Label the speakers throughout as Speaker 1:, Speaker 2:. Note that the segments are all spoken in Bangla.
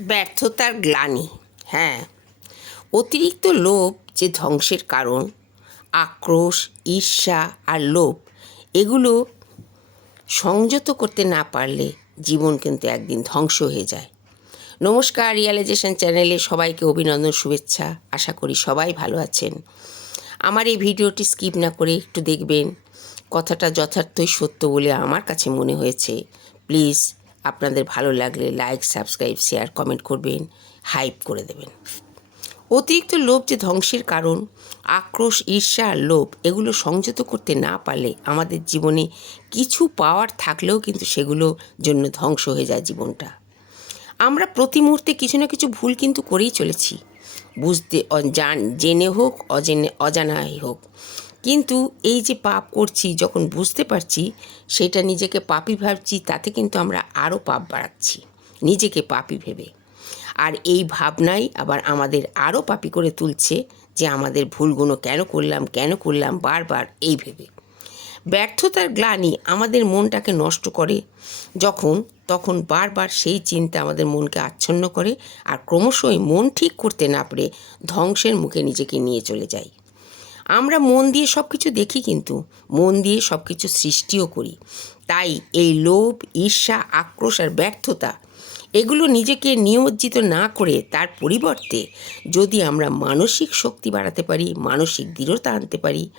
Speaker 1: ব্যর্থতার গ্লানি হ্যাঁ। অতিরিক্ত লোভ যে ধ্বংসের কারণ, আক্রোশ, ঈর্ষা আর লোভ, এগুলো সংযত করতে না পারলে জীবন কিন্তু একদিন ধ্বংস হয়ে যায়। নমস্কার রিয়ালাইজেশন চ্যানেলে সবাইকে অভিনন্দন, শুভেচ্ছা। আশা করি সবাই ভালো আছেন। আমার এই ভিডিওটি স্কিপ না করে একটু দেখবেন। কথাটা যথার্থই সত্য বলে আমার কাছে মনে হয়েছে। প্লিজ আপনাদের ভালো লাগলে লাইক সাবস্ক্রাইব শেয়ার কমেন্ট করবেন হাইপ করে দেবেন। অতিরিক্ত লোভ যে ধ্বংসের কারণ, আক্রোশ, ঈর্ষা আর লোভ, এগুলো সংযত করতে না পারলে আমাদের জীবনে কিছু পাওয়ার থাকলেও কিন্তু সেগুলো জন্য ধ্বংস হয়ে যায় জীবনটা। আমরা প্রতি মুহূর্তে কিছু না কিছু ভুল কিন্তু করেই চলেছি। বুঝতে জান জেনে হোক, অজেনে অজানাই হোক। কিন্তু এই যে পাপ করছি, যখন বুঝতে পারছি, সেটা নিজেকে পাপি ভাবছি, তাতে কিন্তু আমরা আরও পাপ বাড়াচ্ছি। নিজেকে পাপি ভেবে। আর এই ভাবনাই আবার আমাদের আরও পাপি করে তুলছে যে আমাদের ভুলগুলো কেন করলাম কেন করলাম, বারবার এই ভেবে। ব্যর্থতার গ্লানি আমাদের মনটাকে নষ্ট করে। যখন, তখন বারবার সেই চিন্তা আমাদের মনকে আচ্ছন্ন করে আর ক্রমশই মন ঠিক করতে না পেরে ধ্বংসের মুখে নিজেকে নিয়ে চলে যাই আমরা মন দিয়ে সব কিছু দেখি কিন্তু, মন দিয়ে সব কিছু সৃষ্টিও করি। তাই এই লোভ, ঈর্ষা, আক্রোশ আর ব্যর্থতা, এগুলো নিজেকে নিমজ্জিত না করে তার পরিবর্তে যদি আমরা মানসিক শক্তি বাড়াতে পারি, মানসিক দৃঢ়তা আনতে পারি,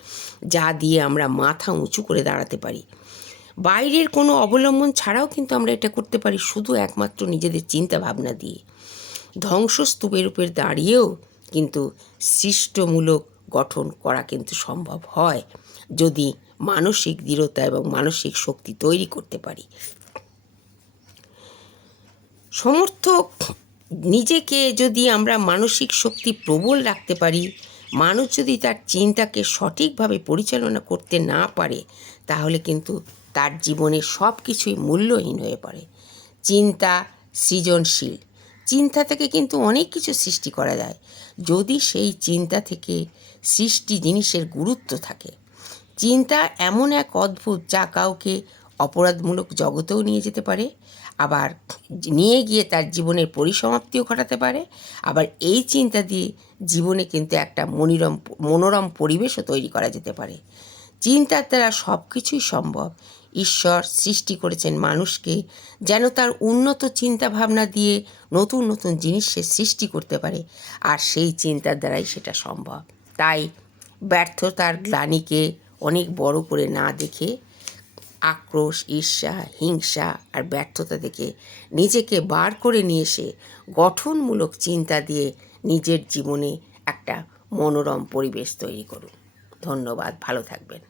Speaker 1: যা দিয়ে আমরা মাথা উঁচু করে দাঁড়াতে পারি। বাইরের কোনো অবলম্বন ছাড়াও কিন্তু আমরা এটা করতে পারি, শুধু একমাত্র নিজেদের চিন্তা ভাবনা দিয়ে। ধ্বংসস্তূপের উপর দাঁড়িয়েও কিন্তু সৃষ্টমূলক গঠন করা কিন্তু সম্ভব হয় যদি মানসিক দৃঢ়তা এবং মানসিক শক্তি তৈরি করতে পারি। সমর্থক নিজেকে যদি আমরা মানসিক শক্তি প্রবল রাখতে পারি, মানুষ যদি তার চিন্তাকে সঠিকভাবে পরিচালনা করতে না পারে, তাহলে কিন্তু তার জীবনে সব কিছুই মূল্যহীন হয়ে পড়ে। চিন্তা সৃজনশীল। চিন্তা থেকে কিন্তু অনেক কিছু সৃষ্টি করা যায়। যদি সেই চিন্তা থেকে সৃষ্টি জিনিসের গুরুত্ব থাকে। চিন্তা এমন এক অদ্ভুত যা কাউকে অপরাধমূলক জগতেও নিয়ে যেতে পারে, আবার নিয়ে গিয়ে তার জীবনের পরিসমাপ্তিও ঘটাতে পারে, আবার এই চিন্তা দিয়ে জীবনে কিন্তু একটা মনিরম, মনোরম পরিবেশও তৈরি করা যেতে পারে। চিন্তার দ্বারা সব কিছুই সম্ভব। ঈশ্বর সৃষ্টি করেছেন মানুষকে যেন তার উন্নত চিন্তা ভাবনা দিয়ে নতুন নতুন জিনিস সে সৃষ্টি করতে পারে, আর সেই চিন্তার দ্বারাই সেটা সম্ভব। তাই ব্যর্থতার গ্লানিকে অনেক বড় করে না দেখে আক্রোশ ঈর্ষা হিংসা আর ব্যর্থতা দেখে নিজেকে বার করে নিয়ে এসে গঠনমূলক চিন্তা দিয়ে নিজের জীবনে একটা মনোরম পরিবেশ তৈরি করুন। ধন্যবাদ ভালো থাকবেন।